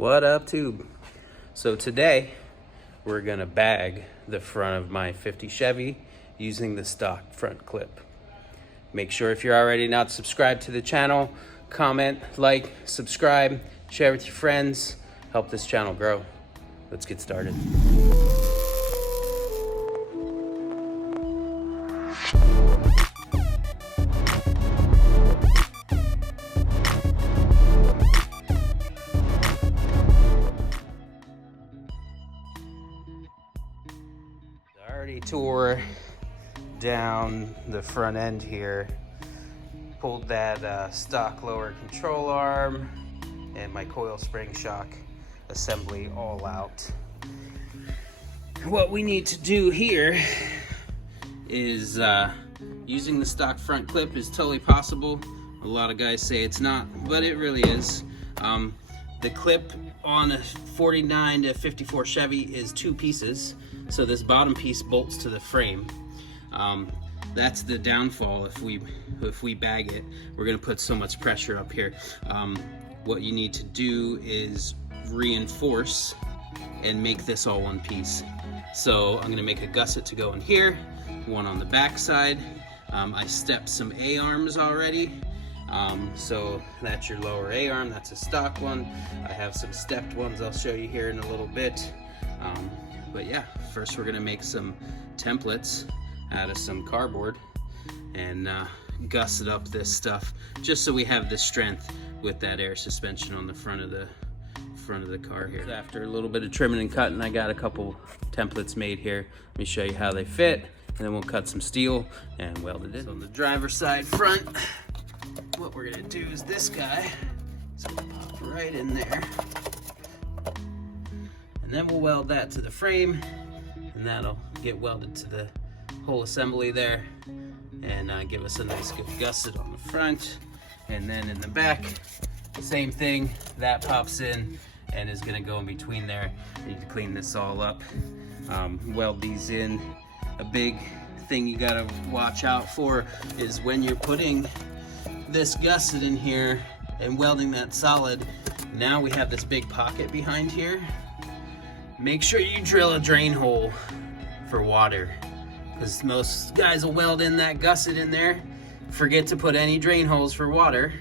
What up, tube? So today we're gonna bag the front of my 50 Chevy using the stock front clip. Make sure if you're already not subscribed to the channel, comment, like, subscribe, share with your friends, help this channel grow. Let's get started. I already tore down the front end here, pulled that stock lower control arm and my coil spring shock assembly all out. What we need to do here is using the stock front clip is totally possible. A lot of guys say it's not, but it really is. The clip on a 49 to 54 Chevy is 2 pieces. So this bottom piece bolts to the frame. That's the downfall if we bag it. We're gonna put so much pressure up here. What you need to do is reinforce and make this all one piece. So I'm gonna make a gusset to go in here, one on the back side. I stepped some A-arms already. So that's your lower A-arm, that's a stock one. I have some stepped ones I'll show you here in a little bit. But yeah, first we're gonna make some templates out of some cardboard and gusset up this stuff just so we have the strength with that air suspension on the front of the car here. So after a little bit of trimming and cutting, I got a couple templates made here. Let me show you how they fit, and then we'll cut some steel and weld it in. So on the driver's side front, what we're gonna do is this guy is gonna pop right in there. And then we'll weld that to the frame, and that'll get welded to the whole assembly there and give us a nice good gusset on the front. And then in the back, same thing, that pops in and is gonna go in between there. Need to clean this all up, weld these in. A big thing you gotta watch out for is when you're putting this gusset in here and welding that solid, now we have this big pocket behind here. Make sure you drill a drain hole for water, because most guys will weld in that gusset in there, forget to put any drain holes for water,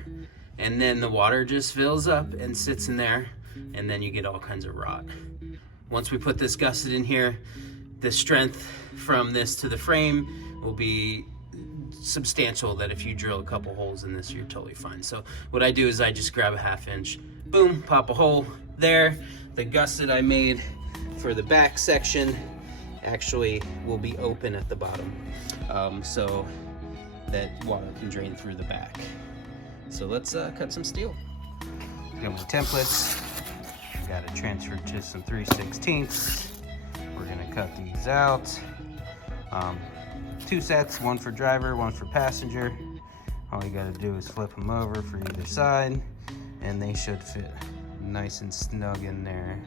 and then the water just fills up and sits in there, and then you get all kinds of rot. Once we put this gusset in here, the strength from this to the frame will be substantial, that if you drill a couple holes in this, you're totally fine. So what I do is I just grab a 1/2 inch, boom, pop a hole there. The gusset I made for the back section actually will be open at the bottom, so that water can drain through the back. So let's cut some steel. Got my templates. Got it transferred to some 3/16. We're gonna cut these out. 2 sets, one for driver, one for passenger. All you gotta do is flip them over for either side, and they should fit nice and snug in there.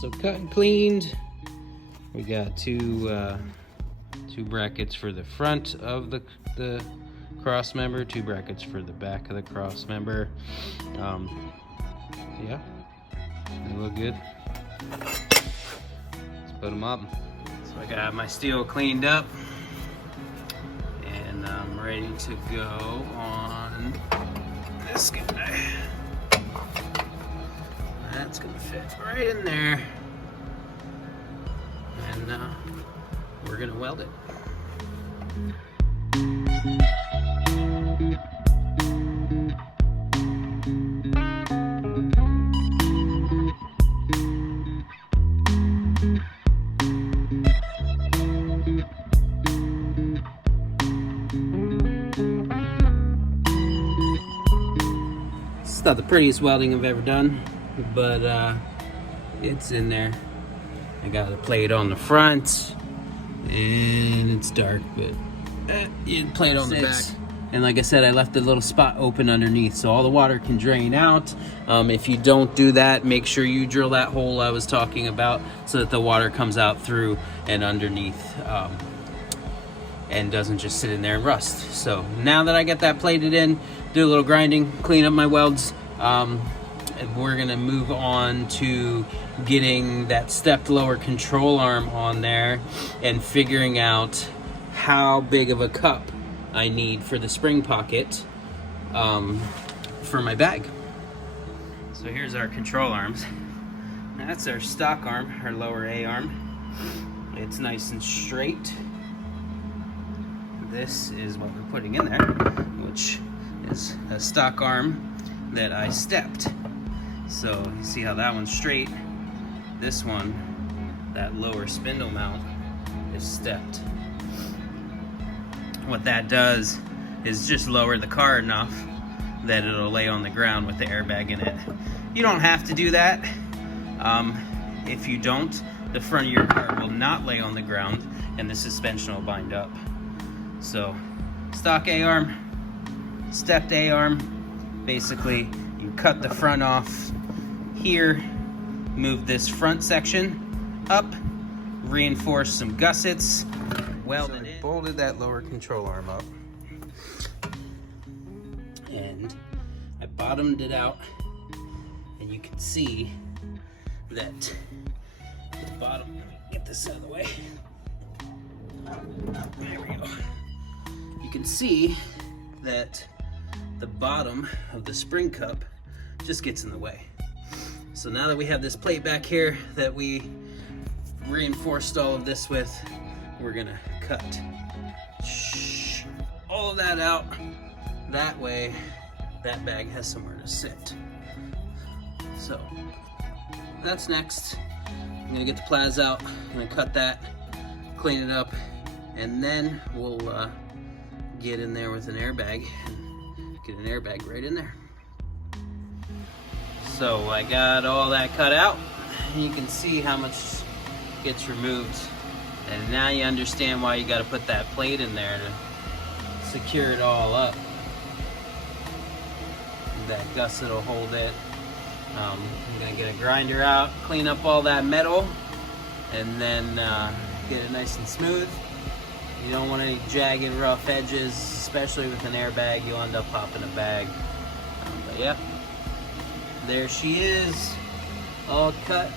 So cut and cleaned. We got two brackets for the front of the cross member, 2 brackets for the back of the cross member. Yeah, they look good. Let's put them up. So I got my steel cleaned up, and I'm ready to go on this guy. That's gonna fit right in there, and we're gonna weld it. It's not the prettiest welding I've ever done, but it's in there. I got a plate on the front, and it's dark, but you play it on the back. And like I said, I left a little spot open underneath so all the water can drain out. If you don't do that, make sure you drill that hole I was talking about so that the water comes out through and underneath and doesn't just sit in there and rust. So now that I got that plated in, do a little grinding, clean up my welds, we're gonna move on to getting that stepped lower control arm on there and figuring out how big of a cup I need for the spring pocket for my bag. So here's our control arms. That's our stock arm, our lower A arm. It's nice and straight. This is what we're putting in there, which is a stock arm that I stepped. So you see how that one's straight. This one, that lower spindle mount, is stepped. What that does is just lower the car enough that it'll lay on the ground with the airbag in it. You don't have to do that. If you don't, the front of your car will not lay on the ground and the suspension will bind up. So, stock A-arm, stepped A-arm. Basically, you cut the front off here, move this front section up, reinforce some gussets, welded in. Bolted that lower control arm up, and I bottomed it out, and you can see that the bottom, let me get this out of the way. There we go. You can see that the bottom of the spring cup just gets in the way. So now that we have this plate back here that we reinforced all of this with, we're gonna cut all of that out. That way, that bag has somewhere to sit. So that's next. I'm gonna get the pliers out, I'm gonna cut that, clean it up, and then we'll get in there with an airbag and get an airbag right in there. So I got all that cut out, and you can see how much gets removed. And now you understand why you got to put that plate in there to secure it all up. That gusset will hold it. I'm gonna get a grinder out, clean up all that metal, and then get it nice and smooth. You don't want any jagged, rough edges, especially with an airbag. You'll end up popping a bag. But yeah, there she is, all cut,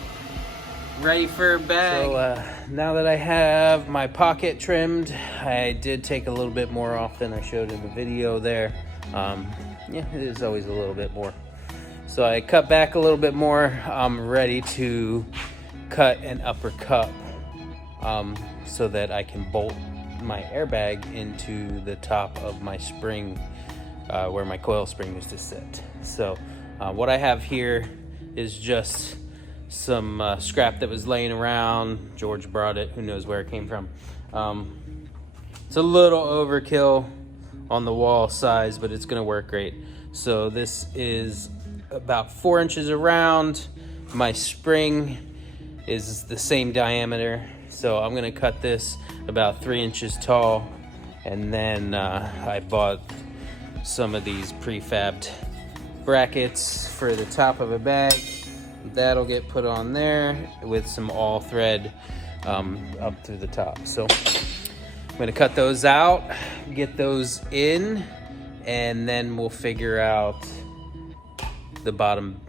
ready for a bag. So now that I have my pocket trimmed, I did take a little bit more off than I showed in the video there. Yeah, it is always a little bit more. So I cut back a little bit more. I'm ready to cut an upper cup so that I can bolt my airbag into the top of my spring where my coil spring used to sit. So what I have here is just some scrap that was laying around. George brought it, who knows where it came from. It's a little overkill on the wall size, but it's gonna work great. So this is about 4 inches around. My spring is the same diameter, so I'm gonna cut this about 3 inches tall, and then I bought some of these prefabbed brackets for the top of a bag. That'll get put on there with some all thread up through the top. So I'm gonna cut those out, get those in, and then we'll figure out the bottom,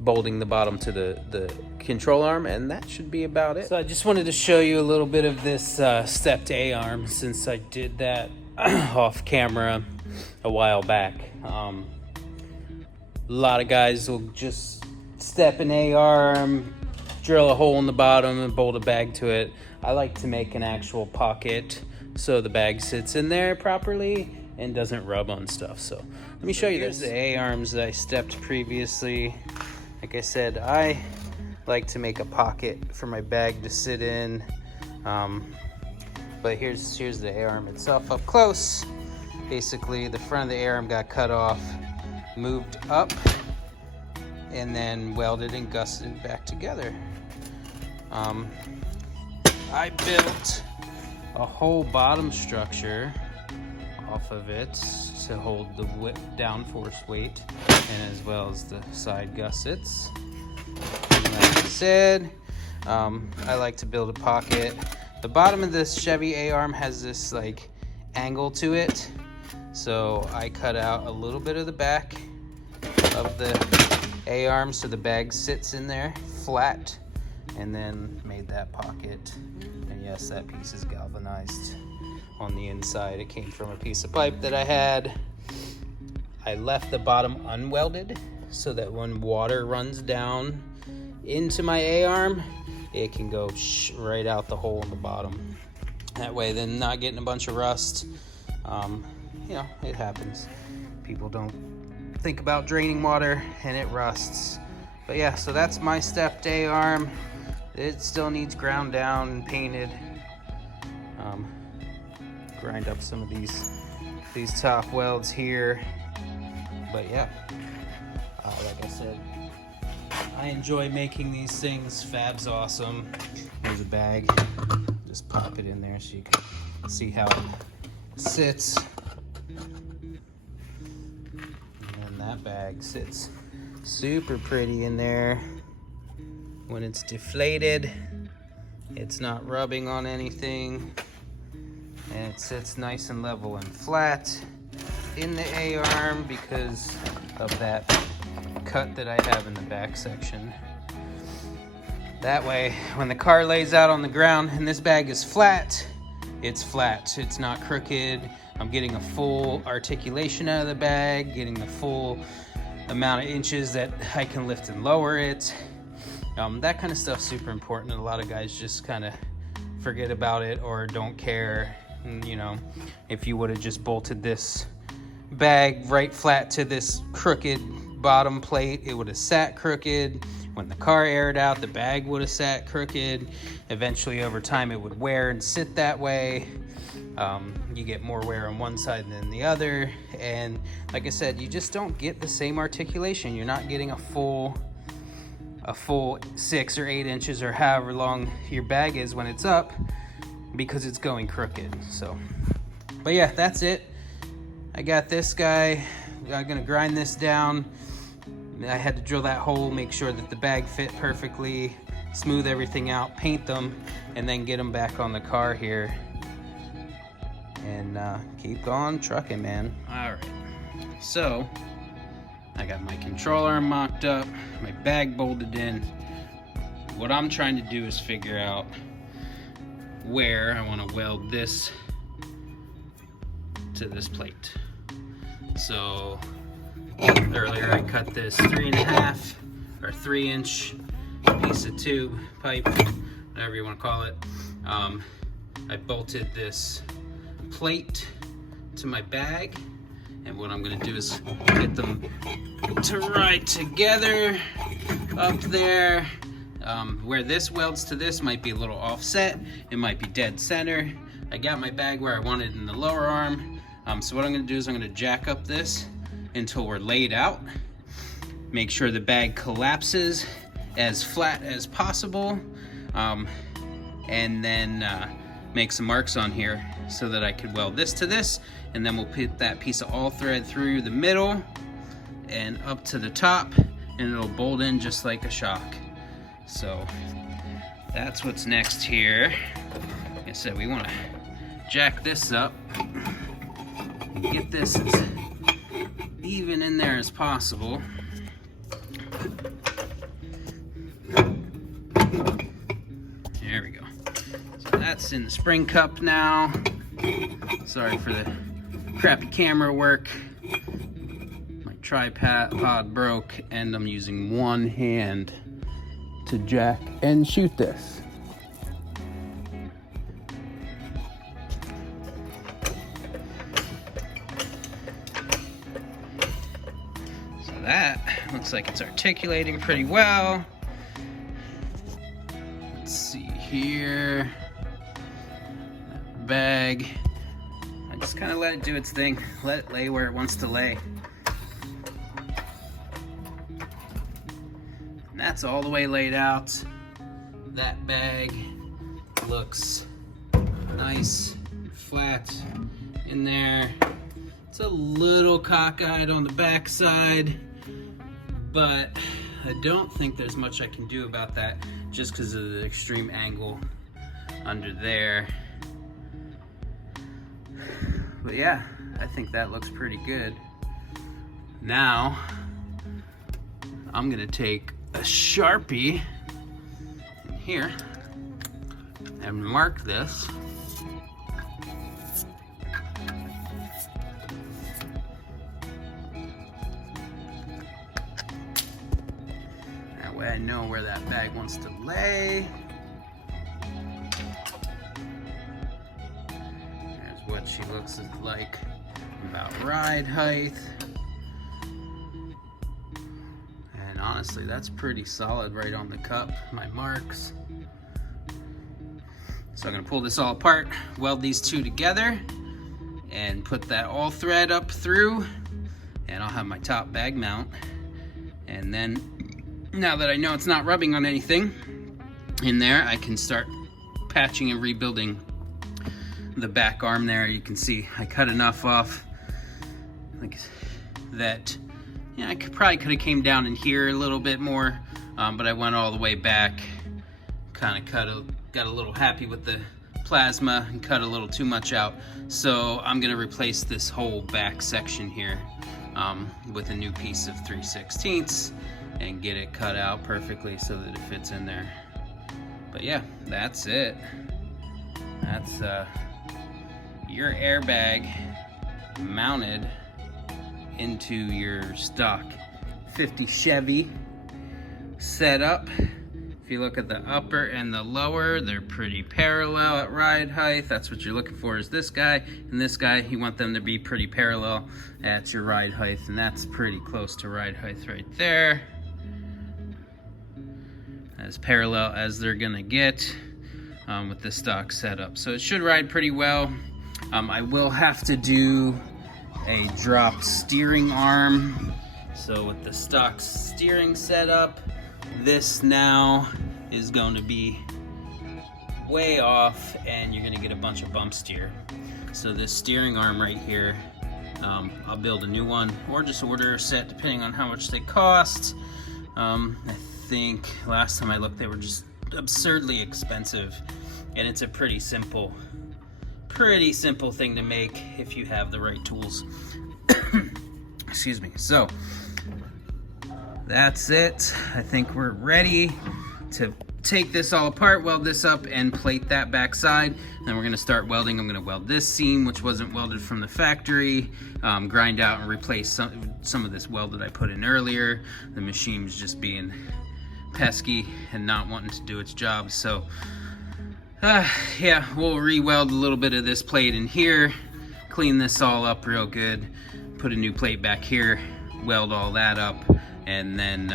bolting the bottom to the control arm, and that should be about it. So I just wanted to show you a little bit of this stepped A-arm, since I did that off camera a while back. A lot of guys will just step an A-arm, drill a hole in the bottom, and bolt a bag to it. I like to make an actual pocket so the bag sits in there properly and doesn't rub on stuff. So let me show you this. The A-arms that I stepped previously. Like I said, I like to make a pocket for my bag to sit in. But here's the A-arm itself up close. Basically, the front of the A-arm got cut off, moved up, and then welded and gusseted back together. I built a whole bottom structure off of it to hold the downforce weight, and as well as the side gussets. And like I said, I like to build a pocket. The bottom of this Chevy A-arm has this like angle to it, so I cut out a little bit of the back of the A-arm so the bag sits in there flat, and then made that pocket. And yes, that piece is galvanized on the inside. It came from a piece of pipe that I had. I left the bottom unwelded so that when water runs down into my A-arm, it can go right out the hole in the bottom. That way, then not getting a bunch of rust. You know, it happens. People don't think about draining water and it rusts. But yeah, so that's my stepped A-arm. It still needs ground down and painted. Grind up some of these top welds here. But yeah, like I said, I enjoy making these things. Fab's awesome. There's a bag. Just pop it in there so you can see how it sits. And that bag sits super pretty in there. When it's deflated, it's not rubbing on anything. And it sits nice and level and flat in the A-arm because of that cut that I have in the back section. That way, when the car lays out on the ground and this bag is flat, it's flat. It's not crooked. I'm getting a full articulation out of the bag, getting the full amount of inches that I can lift and lower it. That kind of stuff's super important, and a lot of guys just kind of forget about it or don't care. And, you know, if you would have just bolted this bag right flat to this crooked bottom plate, it would have sat crooked. When the car aired out, the bag would have sat crooked. Eventually, over time, it would wear and sit that way. You get more wear on one side than the other. And like I said, you just don't get the same articulation. You're not getting a full 6 or 8 inches or however long your bag is when it's up, because it's going crooked. So, but yeah, that's it. I got this guy. I'm gonna grind this down. I had to drill that hole, make sure that the bag fit perfectly, smooth everything out, paint them, and then get them back on the car here. And keep going trucking, man. All right, so I got my control arm mocked up, my bag bolted in. What I'm trying to do is figure out where I want to weld this to this plate. So earlier I cut this 3.5 or 3-inch piece of tube pipe, whatever you want to call it. I bolted this plate to my bag, and what I'm going to do is get them to ride together up there. Where this welds to this might be a little offset, it might be dead center. I got my bag where I want it in the lower arm. So what I'm going to do is I'm going to jack up this until we're laid out, make sure the bag collapses as flat as possible, and then make some marks on here so that I could weld this to this, and then we'll put that piece of all thread through the middle and up to the top, and it'll bolt in just like a shock. So that's what's next here. Like I said, we want to jack this up and get this as even in there as possible. There we go. So that's in the spring cup now. Sorry for the crappy camera work. My tripod broke and I'm using one hand to jack and shoot this. So that looks like it's articulating pretty well. Let's see here. That bag. I just kind of let it do its thing. Let it lay where it wants to lay. That's all the way laid out. That bag looks nice, flat in there. It's a little cockeyed on the back side, but I don't think there's much I can do about that just because of the extreme angle under there. But yeah, I think that looks pretty good. Now, I'm gonna take a Sharpie in here and mark this. That way I know where that bag wants to lay. There's what she looks like about ride height. And honestly, that's pretty solid right on the cup, my marks. So I'm gonna pull this all apart, weld these two together, and put that all thread up through, and I'll have my top bag mount. And then, now that I know it's not rubbing on anything in there, I can start patching and rebuilding the back arm there. You can see I cut enough off like that. Yeah, I probably could have came down in here a little bit more, but I went all the way back, kind of got a little happy with the plasma and cut a little too much out. So I'm gonna replace this whole back section here with a new piece of 3/16 and get it cut out perfectly so that it fits in there. But yeah, that's it. That's your airbag mounted into your stock 50 Chevy setup. If you look at the upper and the lower, they're pretty parallel at ride height. That's what you're looking for, is this guy and this guy. You want them to be pretty parallel at your ride height, and that's pretty close to ride height right there. As parallel as they're gonna get with the stock setup. So it should ride pretty well. I will have to do a drop steering arm. So with the stock steering setup, this now is going to be way off and you're going to get a bunch of bump steer. So this steering arm right here, I'll build a new one or just order a set depending on how much they cost. I think last time I looked they were just absurdly expensive, and it's a pretty simple thing to make if you have the right tools. Excuse me. So that's it. I think we're ready to take this all apart, weld this up, and plate that back side. Then we're gonna start welding. I'm gonna weld this seam, which wasn't welded from the factory, grind out and replace some of this weld that I put in earlier. The machine was just being pesky and not wanting to do its job. So yeah, we'll re-weld a little bit of this plate in here, clean this all up real good, put a new plate back here, weld all that up, and then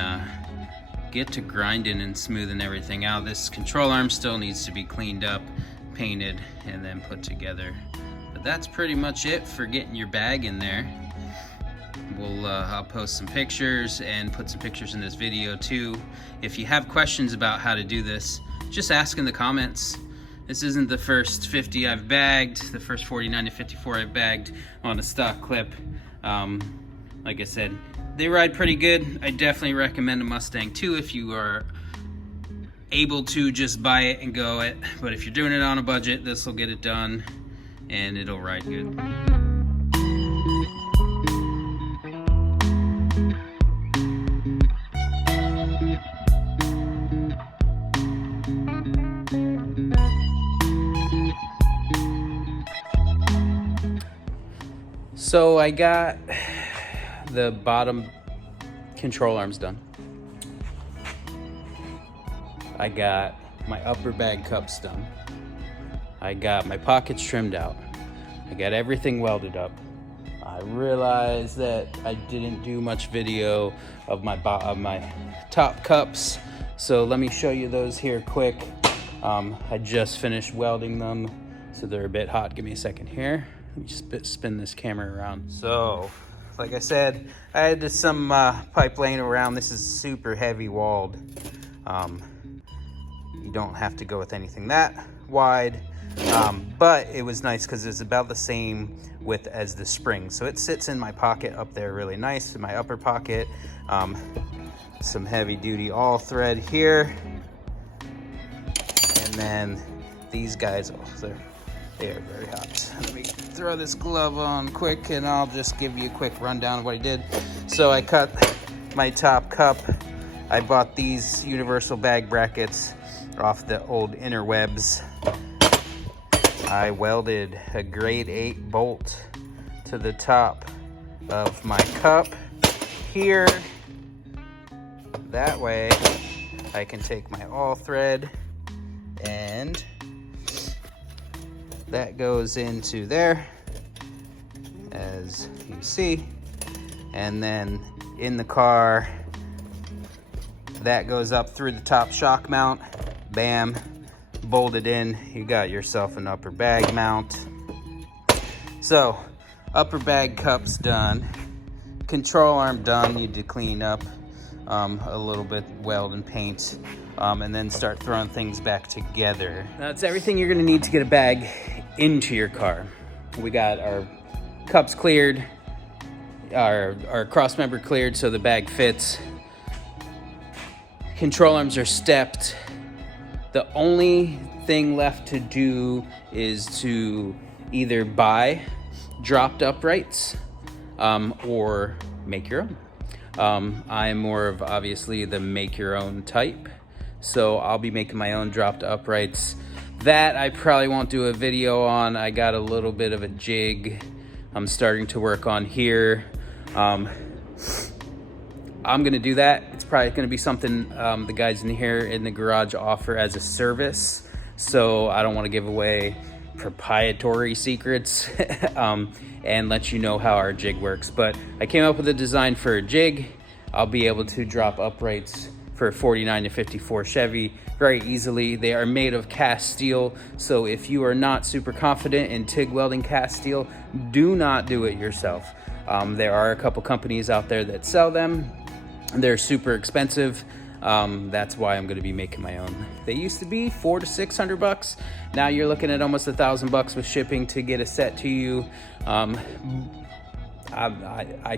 get to grinding and smoothing everything out. This control arm still needs to be cleaned up, painted, and then put together. But that's pretty much it for getting your bag in there. I'll post some pictures and put some pictures in this video too. If you have questions about how to do this, just ask in the comments. This isn't the first 50 I've bagged, the first 49 to 54 I've bagged on a stock clip. Like I said, they ride pretty good. I definitely recommend a Mustang too if you are able to just buy it and go it. But if you're doing it on a budget, this will get it done and it'll ride good. So I got the bottom control arms done. I got my upper bag cups done. I got my pockets trimmed out. I got everything welded up. I realized that I didn't do much video of my top cups, so let me show you those here quick. I just finished welding them, so they're a bit hot. Give me a second here. Let me just spin this camera around. So, like I said, I had some pipe laying around. This is super heavy walled. You don't have to go with anything that wide, but it was nice because it's about the same width as the spring. So it sits in my pocket up there really nice, in my upper pocket. Some heavy duty all thread here. And then these guys, they are very hot. Let me throw this glove on quick and I'll just give you a quick rundown of what I did. So I cut my top cup. I bought these universal bag brackets off the old interwebs. I welded a grade 8 bolt to the top of my cup here. That way I can take my all thread and that goes into there, as you see. And then in the car, that goes up through the top shock mount, bam, bolted in. You got yourself an upper bag mount. So upper bag cup's done, control arm done. Need to clean up a little bit, weld and paint, and then start throwing things back together. That's everything you're gonna need to get a bag into your car. We got our cups cleared, our cross member cleared so the bag fits. Control arms are stepped. The only thing left to do is to either buy dropped uprights or make your own. I'm more of obviously the make your own type, so I'll be making my own dropped uprights. That I probably won't do a video on. I got a little bit of a jig I'm starting to work on here. I'm gonna do that. It's probably gonna be something the guys in here in the garage offer as a service, so I don't want to give away proprietary secrets and let you know how our jig works. But I came up with a design for a jig. I'll be able to drop uprights for a 49 to 54 Chevy very easily. They are made of cast steel, so if you are not super confident in TIG welding cast steel, do not do it yourself. There are a couple companies out there that sell them. They're super expensive. That's why I'm gonna be making my own. They used to be $400 to $600. Now you're looking at almost $1,000 with shipping to get a set to you. I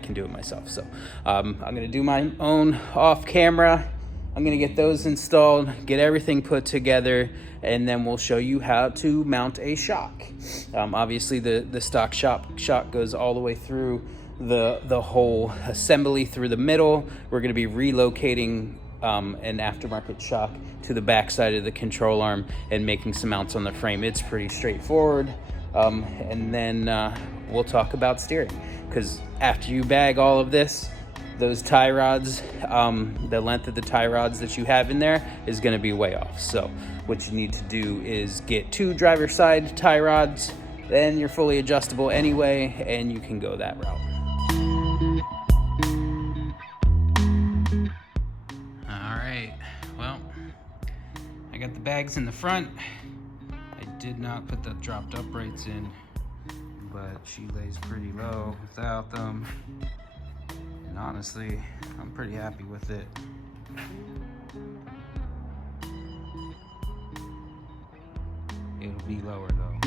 can do it myself. So I'm gonna do my own off camera. I'm gonna get those installed, get everything put together, and then we'll show you how to mount a shock. Obviously the stock shock goes all the way through the whole assembly through the middle. We're gonna be relocating an aftermarket shock to the back side of the control arm and making some mounts on the frame. It's pretty straightforward. And then we'll talk about steering, because after you bag all of this, those tie rods, the length of the tie rods that you have in there is going to be way off. So what you need to do is get 2 driver side tie rods, then you're fully adjustable anyway, and you can go that route. All right, well, I got the bags in the front. I did not put the dropped uprights in, but she lays pretty low without them. And honestly, I'm pretty happy with it. It'll be lower though.